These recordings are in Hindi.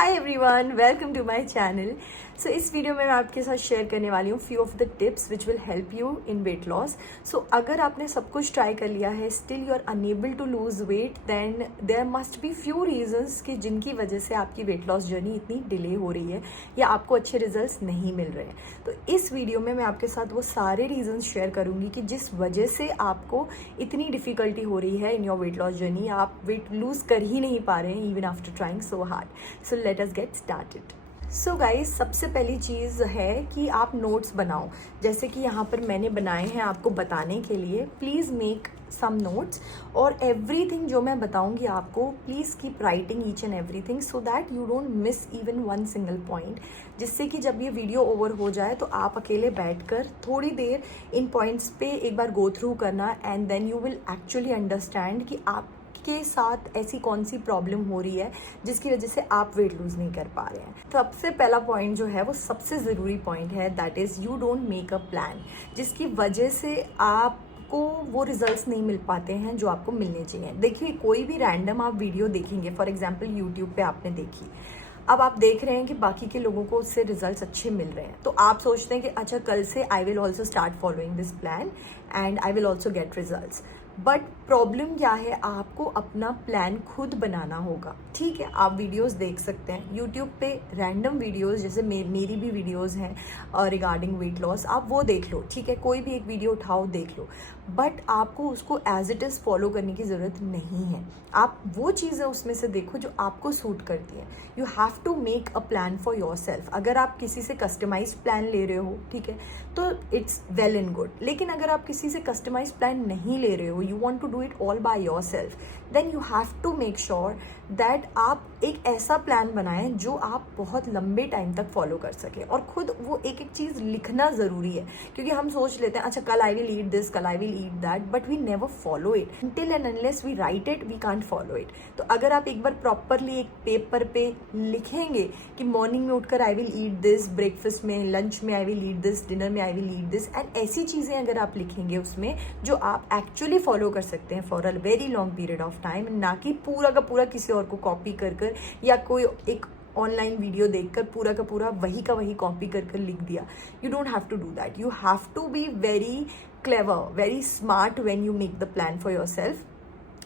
Hi everyone, welcome to my channel. So इस वीडियो में मैं आपके साथ शेयर करने वाली हूँ few of the tips which will help you in weight loss. So अगर आपने सब कुछ ट्राई कर लिया है, still you are unable to lose weight, then there must be few reasons कि जिनकी वजह से आपकी वेट लॉस जर्नी इतनी डिले हो रही है या आपको अच्छे रिजल्ट्स नहीं मिल रहे हैं। तो इस वीडियो में मैं आपके साथ वो सारे रीजंस शेयर करूँगी कि जिस वजह से आपको इतनी डिफिकल्टी हो रही है in your weight loss journey, आप वेट लूज कर ही नहीं पा रहे हैं even after trying so hard. So let us get started. So guys, सबसे पहली चीज़ है कि आप नोट्स बनाओ, जैसे कि यहाँ पर मैंने बनाए हैं आपको बताने के लिए। प्लीज़ मेक सम नोट्स और एवरीथिंग जो मैं बताऊंगी आपको, please keep writing each and everything so that you don't miss even one single point, जिससे कि जब ये वीडियो ओवर हो जाए तो आप अकेले बैठकर थोड़ी देर इन पॉइंट्स पे एक बार गो थ्रू करना, and then you will actually understand कि आप के साथ ऐसी कौन सी प्रॉब्लम हो रही है जिसकी वजह से आप वेट लूज नहीं कर पा रहे हैं। तो सबसे पहला पॉइंट जो है वो सबसे ज़रूरी पॉइंट है, that is you don't make a plan, जिसकी वजह से आपको वो रिजल्ट्स नहीं मिल पाते हैं जो आपको मिलने चाहिए। देखिए, कोई भी रैंडम आप वीडियो देखेंगे, फॉर एग्जाम्पल यूट्यूब पे आपने देखी, अब आप देख रहे हैं कि बाकी के लोगों को उससे रिजल्ट्स अच्छे मिल रहे हैं, तो आप सोचते हैं कि अच्छा, कल से I will also start following this plan and I will also get results. But problem क्या है, आपको अपना प्लान खुद बनाना होगा। ठीक है, आप वीडियोस देख सकते हैं यूट्यूब पे, रैंडम वीडियोस, जैसे मेरी भी वीडियोस हैं रिगार्डिंग वेट लॉस, आप वो देख लो। ठीक है, कोई भी एक वीडियो उठाओ, देख लो, बट आपको उसको एज इट इज़ फॉलो करने की ज़रूरत नहीं है। आप वो चीज़ें उसमें से देखो जो आपको सूट करती हैं। You have to make a plan for yourself. अगर आप किसी से कस्टमाइज प्लान ले रहे हो, ठीक है, तो इट्स वेल एंड गुड। लेकिन अगर आप किसी से कस्टमाइज प्लान नहीं ले रहे हो, you want to do it all by yourself, then you have to make sure that आप एक ऐसा प्लान बनाएं जो आप बहुत लंबे टाइम तक फॉलो कर सकें। और खुद वो एक एक चीज़ लिखना ज़रूरी है, क्योंकि हम सोच लेते हैं अच्छा कल आई विल ईट दिस, कल I will eat that, but we never follow it until and unless we write it, we can't follow it। तो अगर आप एक बार प्रॉपरली एक पेपर पे लिखेंगे कि मॉर्निंग में उठकर I will eat this, breakfast में, लंच में I will eat this, dinner में I will eat this, and ऐसी चीज़ें अगर आप लिखेंगे उसमें जो आप एक्चुअली फॉलो कर सकते हैं for a very long period of time, ना कि पूरा का पूरा किसी और को कॉपी कर कर या कोई एक ऑनलाइन वीडियो देखकर पूरा का पूरा वही का वही कॉपी कर कर लिख दिया। You don't have to do that. You have to be very clever, very smart when you make the plan for yourself.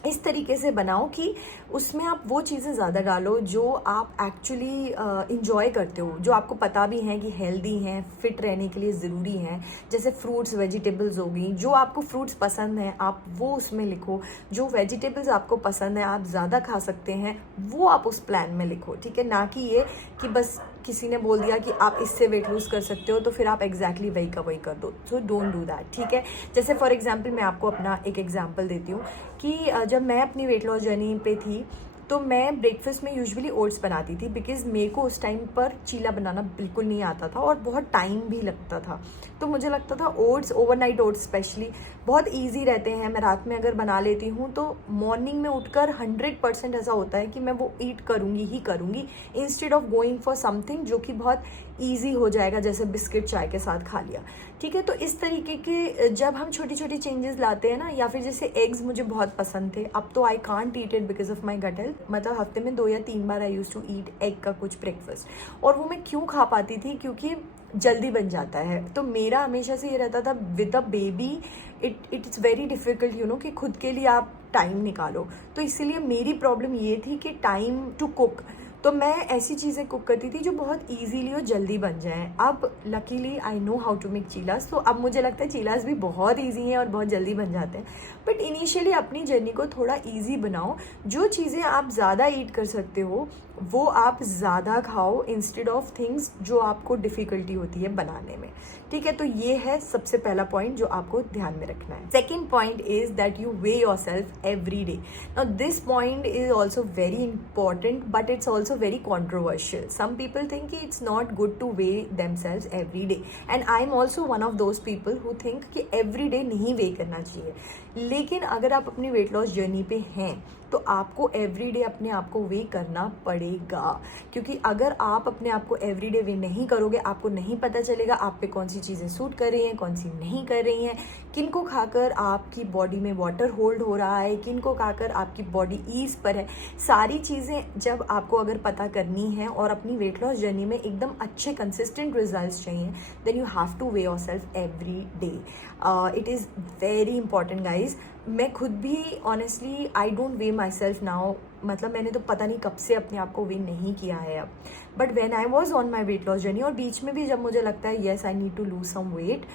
इस तरीके से बनाओ कि उसमें आप वो चीज़ें ज़्यादा डालो जो आप एक्चुअली इंजॉय करते हो, जो आपको पता भी हैं कि हेल्दी हैं, फिट रहने के लिए ज़रूरी हैं। जैसे फ्रूट्स, वेजिटेबल्स होगी, जो आपको फ्रूट्स पसंद हैं आप वो उसमें लिखो, जो वेजिटेबल्स आपको पसंद है आप ज़्यादा खा सकते हैं वो आप उस प्लान में लिखो। ठीक है, ना कि ये कि बस किसी ने बोल दिया कि आप इससे वेट लूज़ कर सकते हो तो फिर आप एग्जैक्टली वही का वही कर दो। So don't do that. ठीक है, जैसे फॉर एग्जांपल मैं आपको अपना एक एग्जांपल देती हूँ कि जब मैं अपनी वेट लॉस जर्नी पे थी तो मैं ब्रेकफास्ट में यूजुअली ओट्स बनाती थी, बिकॉज मेरे को उस टाइम पर चीला बनाना बिल्कुल नहीं आता था और बहुत टाइम भी लगता था। तो मुझे लगता था ओट्स, ओवरनाइट ओट्स स्पेशली, बहुत इजी रहते हैं। मैं रात में अगर बना लेती हूँ तो मॉर्निंग में उठकर 100% ऐसा होता है कि मैं वो ईट करूँगी ही करूँगी, instead of going for something जो कि बहुत ईजी हो जाएगा, जैसे बिस्किट चाय के साथ खा लिया। ठीक है, तो इस तरीके के जब हम छोटी छोटी चेंजेस लाते हैं ना, या फिर जैसे एग्स मुझे बहुत पसंद थे, अब तो I can't eat it because of my gut health. मतलब हफ्ते में 2 या 3 बार I use to eat egg का कुछ ब्रेकफास्ट, और वो मैं क्यों खा पाती थी, क्योंकि जल्दी बन जाता है। तो मेरा हमेशा से ये रहता था with a baby it's very difficult you know कि खुद के लिए आप टाइम निकालो। तो इसीलिए मेरी प्रॉब्लम ये थी कि टाइम टू कुक, तो मैं ऐसी चीज़ें कुक करती थी जो बहुत इजीली और जल्दी बन जाएं। अब luckily I know how to make चीलास, तो अब मुझे लगता है चीलास भी बहुत इजी हैं और बहुत जल्दी बन जाते हैं। बट इनिशियली अपनी जर्नी को थोड़ा इजी बनाओ, जो चीज़ें आप ज़्यादा ईट कर सकते हो वो आप ज़्यादा खाओ, इंस्टेड ऑफ थिंग्स जो आपको डिफ़िकल्टी होती है बनाने में। ठीक है, तो ये है सबसे पहला पॉइंट जो आपको ध्यान में रखना है। Second point is that you way your self every day. Now this point is also very important but it's also very controversial. Some people think कि it's not good to weigh themselves every day, and I'm also one of those people who think कि every day नहीं weigh करना चाहिए। लेकिन अगर आप अपनी वेट लॉस जर्नी पे हैं तो तो आपको एवरीडे अपने आप को वे करना पड़ेगा, क्योंकि अगर आप अपने आप को एवरीडे वे नहीं करोगे, आपको नहीं पता चलेगा आप पे कौन सी चीज़ें सूट कर रही हैं, कौन सी नहीं कर रही हैं, किन को खाकर आपकी बॉडी में वाटर होल्ड हो रहा है, किन को खाकर आपकी बॉडी ईज पर है। सारी चीज़ें जब आपको अगर पता करनी है और अपनी वेट लॉस जर्नी में एकदम अच्छे कंसिस्टेंट रिजल्ट्स चाहिए, then you have to weigh yourself every day. It is very important guys. मैं खुद भी honestly I don't weigh myself now, मतलब मैंने तो पता नहीं कब से अपने आप को वे नहीं किया है अब, but when I was on my weight loss journey, और बीच में भी जब मुझे लगता है yes I need to lose some weight,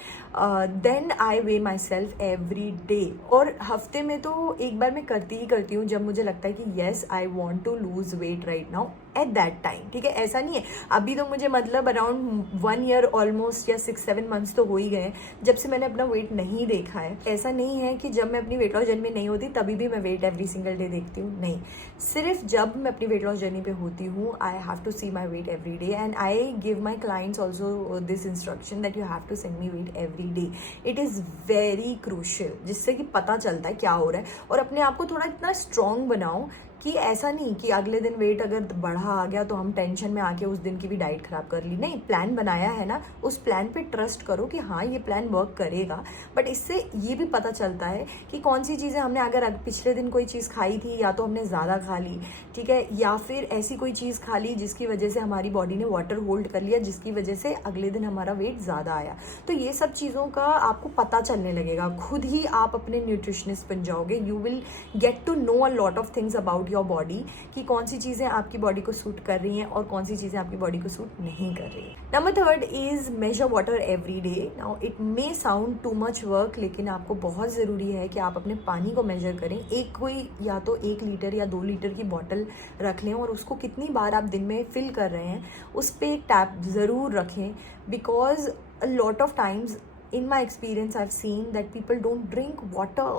then I weigh myself every day. और हफ्ते में तो एक बार मैं करती ही करती हूँ जब मुझे लगता है कि yes I want to lose weight right now at that time, ठीक है। ऐसा नहीं है अभी तो मुझे मतलब अराउंड 1 ईयर ऑलमोस्ट या 6-7 मंथ्स तो हो ही गए जब से मैंने अपना वेट नहीं देखा है। ऐसा नहीं है कि जब मैं अपनी वेट लॉस जर्नी में नहीं होती तभी भी मैं वेट एवरी सिंगल डे देखती हूँ, नहीं, सिर्फ जब मैं अपनी वेट लॉस जर्नी पे होती हूँ I have to see my weight every day, and I give my clients also this instruction that you have to send me weight every day. It is very crucial, जिससे कि पता चलता है क्या हो रहा है, और अपने आप को थोड़ा इतना स्ट्रॉन्ग बनाओ कि ऐसा नहीं कि अगले दिन वेट अगर बढ़ा आ गया तो हम टेंशन में आके उस दिन की भी डाइट खराब कर ली। नहीं, प्लान बनाया है ना, उस प्लान पे ट्रस्ट करो कि हाँ ये प्लान वर्क करेगा। बट इससे ये भी पता चलता है कि कौन सी चीज़ें हमने अगर पिछले दिन कोई चीज़ खाई थी या तो हमने ज़्यादा खा ली, ठीक है, या फिर ऐसी कोई चीज़ खा ली जिसकी वजह से हमारी बॉडी ने वाटर होल्ड कर लिया, जिसकी वजह से अगले दिन हमारा वेट ज़्यादा आया। तो ये सब चीज़ों का आपको पता चलने लगेगा, खुद ही आप अपने न्यूट्रिशनिस्ट बन जाओगे। You will get to know a lot of things about your body, कि कौन सी चीज़ें आपकी बॉडी को सूट कर रही हैं और कौन सी चीज़ें आपकी बॉडी को सूट नहीं कर रही हैं। Number 3 is measure water every day. Now it may sound too much work, लेकिन आपको बहुत ज़रूरी है कि आप अपने पानी को मेजर करें। एक कोई या तो 1 लीटर या 2 लीटर की बॉटल रख लें और उसको कितनी बार आप दिन में फिल कर रहे हैं उस पर एक टैप ज़रूर रखें, because a lot of times in my experience I've seen that people don't drink water,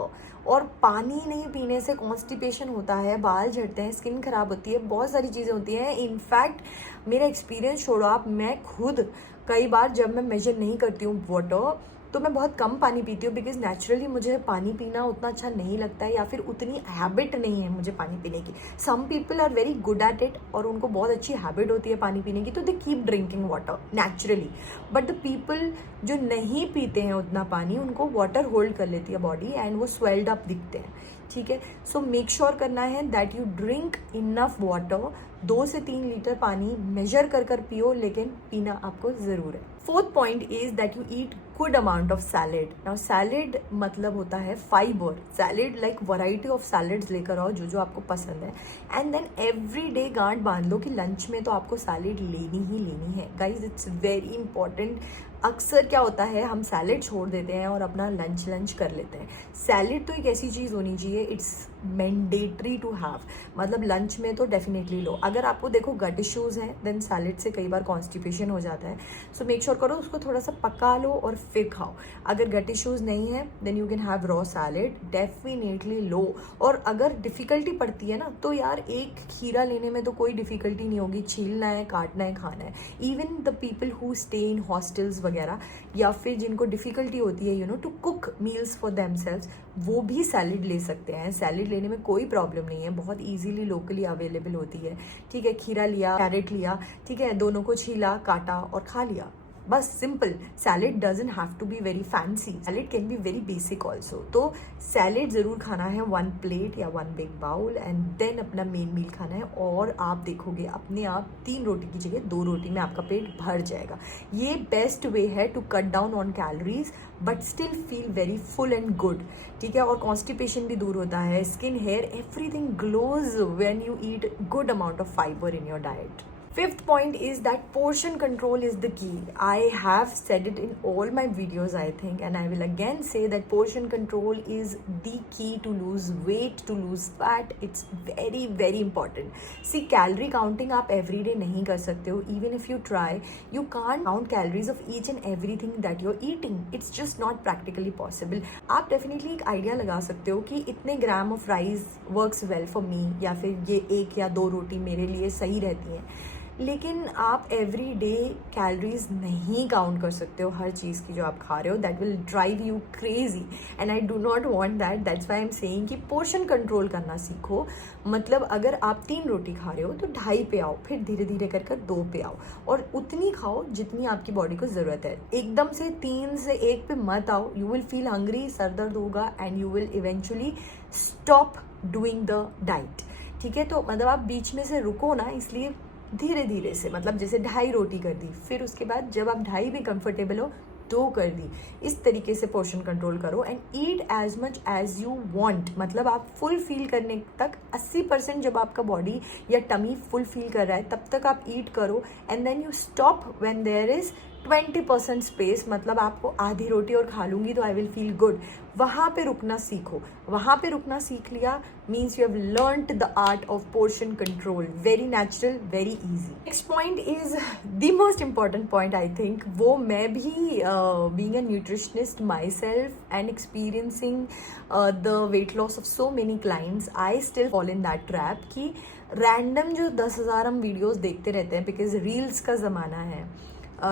और पानी नहीं पीने से कॉन्स्टिपेशन होता है, बाल झड़ते हैं, स्किन खराब होती है, बहुत सारी चीज़ें होती हैं। इनफैक्ट मेरा एक्सपीरियंस छोड़ो आप, मैं खुद कई बार जब मैं मेजर नहीं करती हूँ वाटर तो मैं बहुत कम पानी पीती हूँ, बिकॉज नेचुरली मुझे पानी पीना उतना अच्छा नहीं लगता है, या फिर उतनी हैबिट नहीं है मुझे पानी पीने की। Some people are very good at it और उनको बहुत अच्छी हैबिट होती है पानी पीने की, तो they keep drinking water naturally. But the people जो नहीं पीते हैं उतना पानी, उनको वाटर होल्ड कर लेती है बॉडी एंड वो स्वेल्ड अप दिखते हैं, ठीक है। सो मेक श्योर करना है that you drink enough water. 2 से 3 लीटर पानी मेजर कर पियो, लेकिन पीना आपको ज़रूर है। 4th point is that you eat good amount of salad. Now salad मतलब होता है fibre. Salad like variety of salads लेकर आओ जो जो आपको पसंद है, एंड देन एवरी डे गांठ बांध लो कि लंच में तो आपको सैलेड लेनी ही लेनी है। Guys it's very important. अक्सर क्या होता है, हम सैलेड छोड़ देते हैं और अपना लंच कर लेते हैं। सैलेड तो एक ऐसी चीज़ होनी चाहिए, इट्स मैंडेटरी टू हैव, मतलब लंच में तो डेफिनेटली लो। अगर आपको देखो गट इश्यूज़ हैं देन सैलेड से कई बार कॉन्स्टिपेशन हो जाता है, सो मेक श्योर करो उसको थोड़ा सा पका लो और फिर खाओ। अगर गट इश्यूज़ नहीं है then you can have raw salad, definitely लो। और अगर डिफ़िकल्टी पड़ती है ना तो यार एक खीरा लेने में तो कोई डिफ़िकल्टी नहीं होगी, छीलना है, काटना है, खाना है। Even the people who stay in hostels वगैरह, या फिर जिनको डिफ़िकल्टी होती है to cook meals for themselves, वो भी सैलेड ले सकते हैं। सैलेड लेने में कोई प्रॉब्लम नहीं है, बहुत इजीली लोकली अवेलेबल होती है, ठीक है। खीरा लिया, कैरेट लिया, ठीक है, दोनों को छीला, काटा और खा लिया, बस simple. Salad doesn't have to be very fancy, salad can be very basic also. तो सैलेड ज़रूर खाना है, 1 प्लेट या 1 बिग बाउल, एंड देन अपना मेन मील खाना है, और आप देखोगे अपने आप 3 रोटी की जगह 2 रोटी में आपका पेट भर जाएगा। ये बेस्ट वे है to cut down on calories but still feel very full and good, ठीक है। और कॉन्स्टिपेशन भी दूर होता है, skin, hair, everything glows when you eat good amount of fibre in your diet. 5th point is that portion control is the key. I have said it in all my videos, I think, and I will again say that portion control is the key to lose weight, to lose fat. It's very, very important. See, calorie counting आप everyday नहीं कर सकते हो. Even if you try, you can't count calories of each and everything that you're eating. It's just not practically possible. आप definitely एक idea लगा सकते हो कि इतने gram of rice works well for me, या फिर ये 1 या 2 रोटी मेरे लिए सही रहती हैं। लेकिन आप एवरी डे कैलोरीज नहीं काउंट कर सकते हो हर चीज़ की जो आप खा रहे हो. That will drive you crazy and I do not want that. That's why I am saying कि पोर्शन कंट्रोल करना सीखो. मतलब अगर आप 3 रोटी खा रहे हो तो 2.5 पे आओ, फिर धीरे धीरे कर 2 पे आओ, और उतनी खाओ जितनी आपकी बॉडी को ज़रूरत है. एकदम से 3 से 1 पे मत आओ. You will feel hungry, sir दर्द होगा and you will eventually stop doing the diet. ठीक है, तो मतलब आप बीच में से रुको ना, इसलिए धीरे धीरे से, मतलब जैसे 2.5 रोटी कर दी, फिर उसके बाद जब आप 2.5 में कंफर्टेबल हो 2 कर दी. इस तरीके से पोर्शन कंट्रोल करो and eat as much as you want. मतलब आप फुल फील करने तक 80% जब आपका बॉडी या टमी फुल फील कर रहा है तब तक आप ईट करो and then you stop when there is 20% space. मतलब आपको आधी रोटी और खा लूंगी तो आई विल फील गुड. वहाँ पे रुकना सीखो. वहाँ पे रुकना सीख लिया means you have learned the art of portion control. Very natural, very easy. Next point is the most important point I think. वो मैं भी being a nutritionist my self and experiencing the weight loss of so many clients, I still fall in that trap कि रैंडम जो 10,000 हम वीडियोज देखते रहते हैं, बिकॉज रील्स का ज़माना है.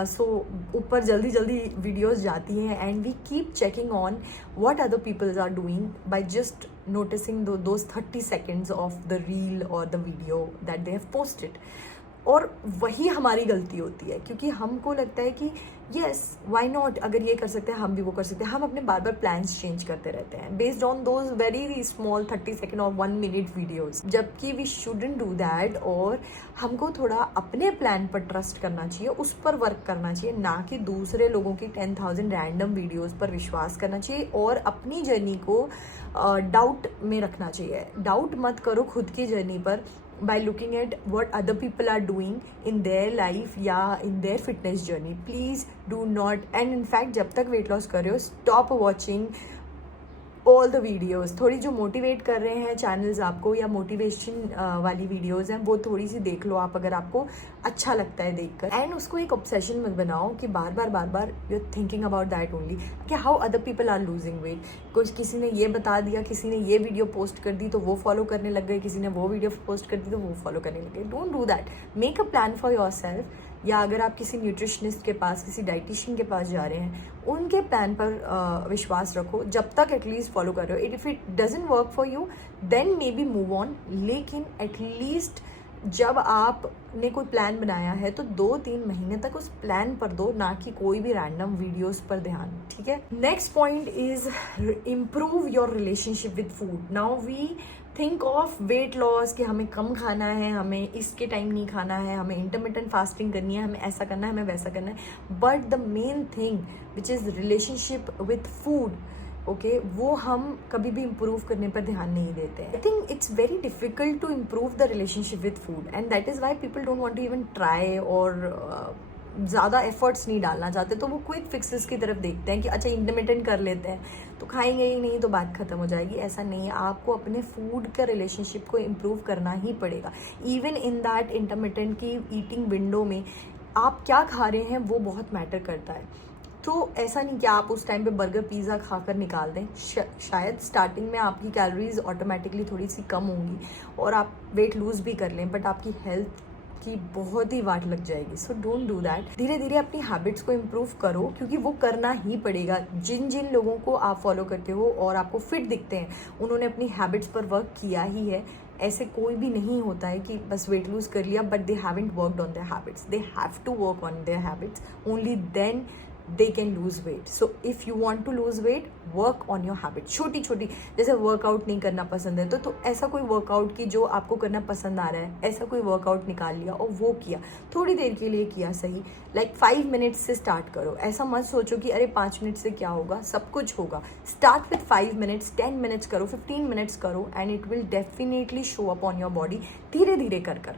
सो ऊपर जल्दी जल्दी वीडियोस जाती हैं and we keep checking on what other peoples are doing by just noticing those 30 seconds of the reel और the video that they have posted. और वही हमारी गलती होती है क्योंकि हमको लगता है कि येस व्हाई नॉट, अगर ये कर सकते हैं हम भी वो कर सकते हैं. हम अपने बार बार प्लान्स चेंज करते रहते हैं based on those very small 30 second और 1 मिनट वीडियोस, जबकि वी शुडंट डू दैट. और हमको थोड़ा अपने प्लान पर ट्रस्ट करना चाहिए, उस पर वर्क करना चाहिए, ना कि दूसरे लोगों की 10,000 रैंडम वीडियोस पर विश्वास करना चाहिए और अपनी जर्नी को डाउट में रखना चाहिए. डाउट मत करो खुद की जर्नी पर by looking at what other people are doing in their life या in their fitness journey. Please do not, and in fact जब तक weight loss कर रहे हो stop watching all the videos. थोड़ी जो मोटिवेट कर रहे हैं चैनल्स आपको या मोटिवेशन वाली वीडियोज़ हैं वो थोड़ी सी देख लो आप, अगर आपको अच्छा लगता है देखकर. एंड उसको एक ऑब्सेशन मत बनाओ कि बार बार you are thinking about that only कि how other people are losing weight. कुछ किसी ने ये बता दिया, किसी ने ये वीडियो पोस्ट कर दी तो वो फॉलो करने लग गए, किसी ने वो वीडियो पोस्ट कर दी तो वो फॉलो करने लग गए. Don't do that. Make a plan for your self. या अगर आप किसी न्यूट्रिशनिस्ट के पास, किसी डाइटिशियन के पास जा रहे हैं, उनके प्लान पर विश्वास रखो जब तक एटलीस्ट फॉलो कर रहे हो. If it doesn't work for you then maybe move on. लेकिन एटलीस्ट जब आपने कोई प्लान बनाया है तो 2-3 महीने तक उस प्लान पर दो, ना कि कोई भी रैंडम वीडियोस पर ध्यान. ठीक है. Next point is improve your relationship with food. Now we think of weight loss कि हमें कम खाना है, हमें इसके टाइम नहीं खाना है, हमें इंटरमिटेंट फास्टिंग करनी है, हमें ऐसा करना है, हमें वैसा करना है. But the main thing which is relationship with food, okay, वो हम कभी भी इम्प्रूव करने पर ध्यान नहीं देते. I think it's very difficult to improve the relationship with food and that is why people don't want to even try और ज़्यादा एफर्ट्स नहीं डालना चाहते. तो वो क्विक फिक्सेस की तरफ देखते हैं कि अच्छा इंटरमिटेंट कर लेते हैं तो खाएंगे ही नहीं तो बात खत्म हो जाएगी. ऐसा नहीं है. आपको अपने फूड का रिलेशनशिप को इम्प्रूव करना ही पड़ेगा. इवन इन दैट इंटरमिटेंट की ईटिंग विंडो में आप क्या खा रहे हैं वो बहुत मैटर करता है. तो ऐसा नहीं कि आप उस टाइम पे बर्गर पिज़्ज़ा खाकर निकाल दें. शायद स्टार्टिंग में आपकी कैलोरीज ऑटोमेटिकली थोड़ी सी कम होंगी और आप वेट लूज़ भी कर लें, बट आपकी हेल्थ की बहुत ही वाट लग जाएगी. So don't do that. धीरे धीरे अपनी हैबिट्स को इम्प्रूव करो क्योंकि वो करना ही पड़ेगा. जिन जिन लोगों को आप फॉलो करते हो और आपको फिट दिखते हैं उन्होंने अपनी हैबिट्स पर वर्क किया ही है. ऐसे कोई भी नहीं होता है कि बस वेट लूज कर लिया but they haven't worked on their habits. They have to work on their habits, only then they can lose weight. So if you want to lose weight, work on your habit. छोटी छोटी, जैसे वर्कआउट नहीं करना पसंद है तो ऐसा कोई वर्कआउट की जो आपको करना पसंद आ रहा है, ऐसा कोई वर्कआउट निकाल लिया और वो किया, थोड़ी देर के लिए किया, सही, लाइक 5 मिनट्स से स्टार्ट करो. ऐसा मत सोचो कि अरे 5 मिनट से क्या होगा, सब कुछ होगा. स्टार्ट विथ 5 मिनट्स, 10 मिनट्स करो, 15 मिनट्स करो and it will definitely show up on your body. धीरे धीरे कर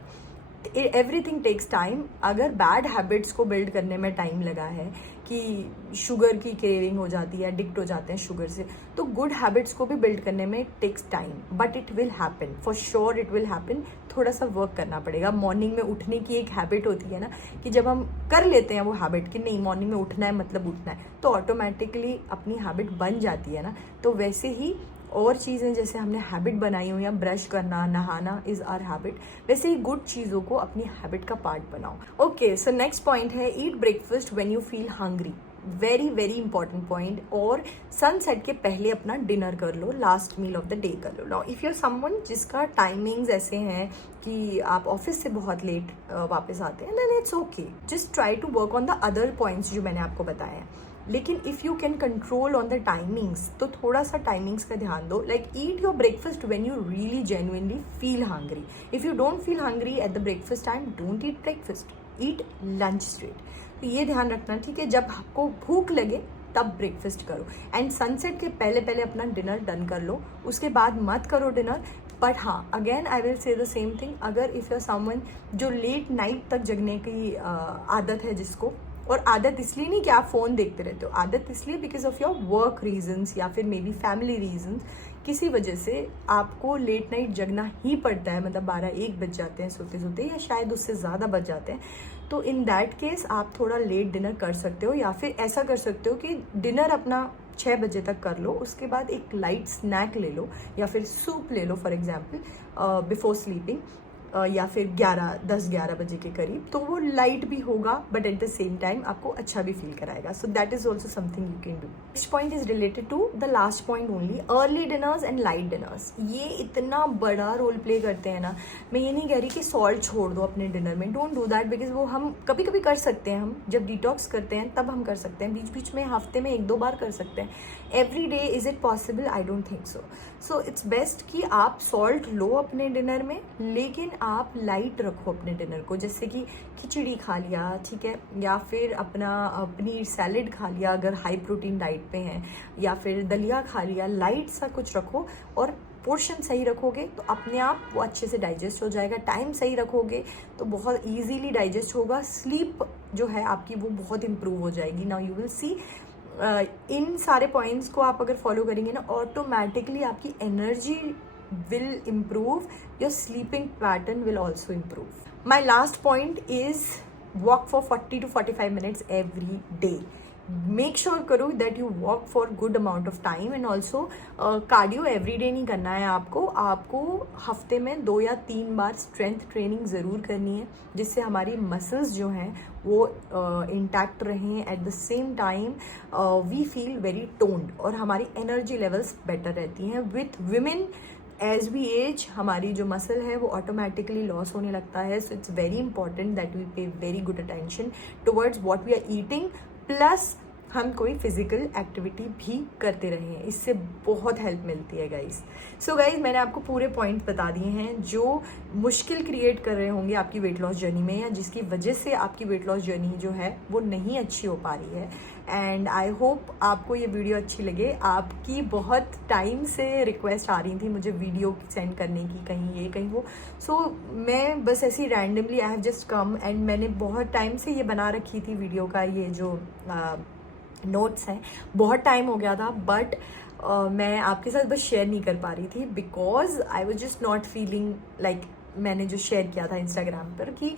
एवरीथिंग टेक्स टाइम. अगर बैड हैबिट्स को बिल्ड करने में टाइम लगा है कि शुगर की क्रेविंग हो जाती है, एडिक्ट हो जाते हैं शुगर से, तो गुड हैबिट्स को भी बिल्ड करने में takes time, but it will happen, for sure it will happen. थोड़ा सा वर्क करना पड़ेगा. मॉर्निंग में उठने की एक हैबिट होती है ना कि जब हम कर लेते हैं वो हैबिट कि नहीं मॉर्निंग में उठना है मतलब उठना है, तो ऑटोमेटिकली अपनी हैबिट बन जाती है ना. तो वैसे ही और चीज़ें जैसे हमने हैबिट बनाई हो, या ब्रश करना, नहाना इज़ आवर हैबिट, वैसे ही गुड चीज़ों को अपनी हैबिट का पार्ट बनाओ। ओके, सो नेक्स्ट पॉइंट है eat breakfast when you feel hungry. Very very important point. और सनसेट के पहले अपना डिनर कर लो, last meal of the day कर लो। Now if you are someone जिसका टाइमिंग्स ऐसे हैं कि आप ऑफिस से बहुत लेट वापस आते हैं, then it's okay, just try to work on the other points जो मैंने आपको बताए हैं। लेकिन if you can control on the timings, तो थोड़ा सा टाइमिंग्स का ध्यान दो। Like eat your breakfast when you really genuinely feel hungry. If you don't feel hungry at the breakfast time, don't eat breakfast, eat lunch straight. तो ये ध्यान रखना, ठीक है, जब आपको भूख लगे तब ब्रेकफास्ट करो। एंड सनसेट के पहले पहले अपना डिनर डन कर लो, उसके बाद मत करो डिनर। बट हाँ, again I will say the same thing, अगर इफ़ यू आर समवन जो लेट नाइट तक जगने की आदत है जिसको, और आदत इसलिए नहीं कि आप फ़ोन देखते रहते हो, आदत इसलिए because of your work reasons या फिर मे बी फैमिली रीजंस, किसी वजह से आपको लेट नाइट जगना ही पड़ता है, मतलब 12-1 बज जाते हैं सोते सोते, या शायद उससे ज़्यादा बज जाते हैं। तो इन दैट केस आप थोड़ा लेट डिनर कर सकते हो, या फिर ऐसा कर सकते हो कि डिनर अपना 6 बजे तक कर लो, उसके बाद एक लाइट स्नैक ले लो या फिर सूप ले लो फॉर एग्जाम्पल बिफोर स्लीपिंग, या फिर 10-11 बजे के करीब। तो वो लाइट भी होगा but at the same time आपको अच्छा भी फील कराएगा। So that is also something you can do. Next point is related to the last point only, early dinners and light dinners. ये इतना बड़ा रोल प्ले करते हैं ना। मैं ये नहीं कह रही कि सॉल्ट छोड़ दो अपने डिनर में, डोंट डू दैट, बिकॉज वो हम कभी कभी कर सकते हैं, हम जब डिटॉक्स करते हैं तब हम कर सकते हैं, बीच बीच में हफ्ते में 1-2 बार कर सकते हैं। Every day is it possible? I don't think so. So it's best कि आप सॉल्ट लो अपने डिनर में, लेकिन आप लाइट रखो अपने डिनर को, जैसे कि खिचड़ी खा लिया, ठीक है, या फिर अपना पनीर सैलेड खा लिया अगर हाई प्रोटीन डाइट पे हैं, या फिर दलिया खा लिया। लाइट सा कुछ रखो, और पोर्शन सही रखोगे तो अपने आप वो अच्छे से डाइजेस्ट हो जाएगा। टाइम सही रखोगे तो बहुत ईजीली डाइजेस्ट होगा। स्लीप जो है आपकी वो बहुत इंप्रूव हो जाएगी। नाउ यू विल सी, इन सारे पॉइंट्स को आप अगर फॉलो करेंगे ना, ऑटोमेटिकली आपकी energy will improve, your sleeping pattern will also improve. My last point is walk for 40 to 45 minutes every day. Make sure करो that you walk for good amount of time. And also cardio every day नहीं करना है आपको हफ्ते में 2 या 3 बार स्ट्रेंथ ट्रेनिंग ज़रूर करनी है, जिससे हमारी मसल्स जो हैं वो इंटैक्ट रहें। At the same time we feel very toned, और हमारी एनर्जी लेवल्स बेटर रहती हैं। With women as we age हमारी जो मसल है वो ऑटोमेटिकली लॉस होने लगता है। So it's very important that we pay very good attention towards what we are eating, plus हम कोई फिजिकल एक्टिविटी भी करते रहें, इससे बहुत हेल्प मिलती है गाइस। सो गाइस, मैंने आपको पूरे पॉइंट बता दिए हैं जो मुश्किल क्रिएट कर रहे होंगे आपकी वेट लॉस जर्नी में, या जिसकी वजह से आपकी वेट लॉस जर्नी जो है वो नहीं अच्छी हो पा रही है। एंड आई होप आपको ये वीडियो अच्छी लगे। आपकी बहुत टाइम से रिक्वेस्ट आ रही थी मुझे वीडियो सेंड करने की, कहीं ये कहीं वो। सो मैं बस ऐसी randomly I have just come, and मैंने बहुत टाइम से ये बना रखी थी वीडियो का, ये जो नोट्स हैं, बहुत टाइम हो गया था, बट मैं आपके साथ बस शेयर नहीं कर पा रही थी because I was just not feeling like, मैंने जो शेयर किया था इंस्टाग्राम पर कि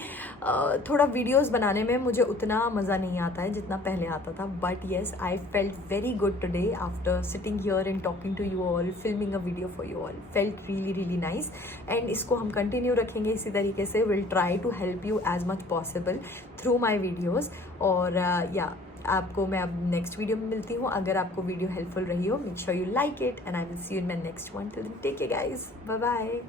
थोड़ा वीडियोस बनाने में मुझे उतना मज़ा नहीं आता है जितना पहले आता था। But yes, I felt very good today after sitting here and talking to you all, filming a video for you all. Felt really really nice, and इसको हम कंटिन्यू रखेंगे इसी तरीके से। Will try to help you as much possible through my videos. और या आपको मैं अब नेक्स्ट वीडियो में मिलती हूँ। अगर आपको वीडियो हेल्पफुल रही हो, make sure you like it, and I will see you in my next one. Till then take care guys, bye bye.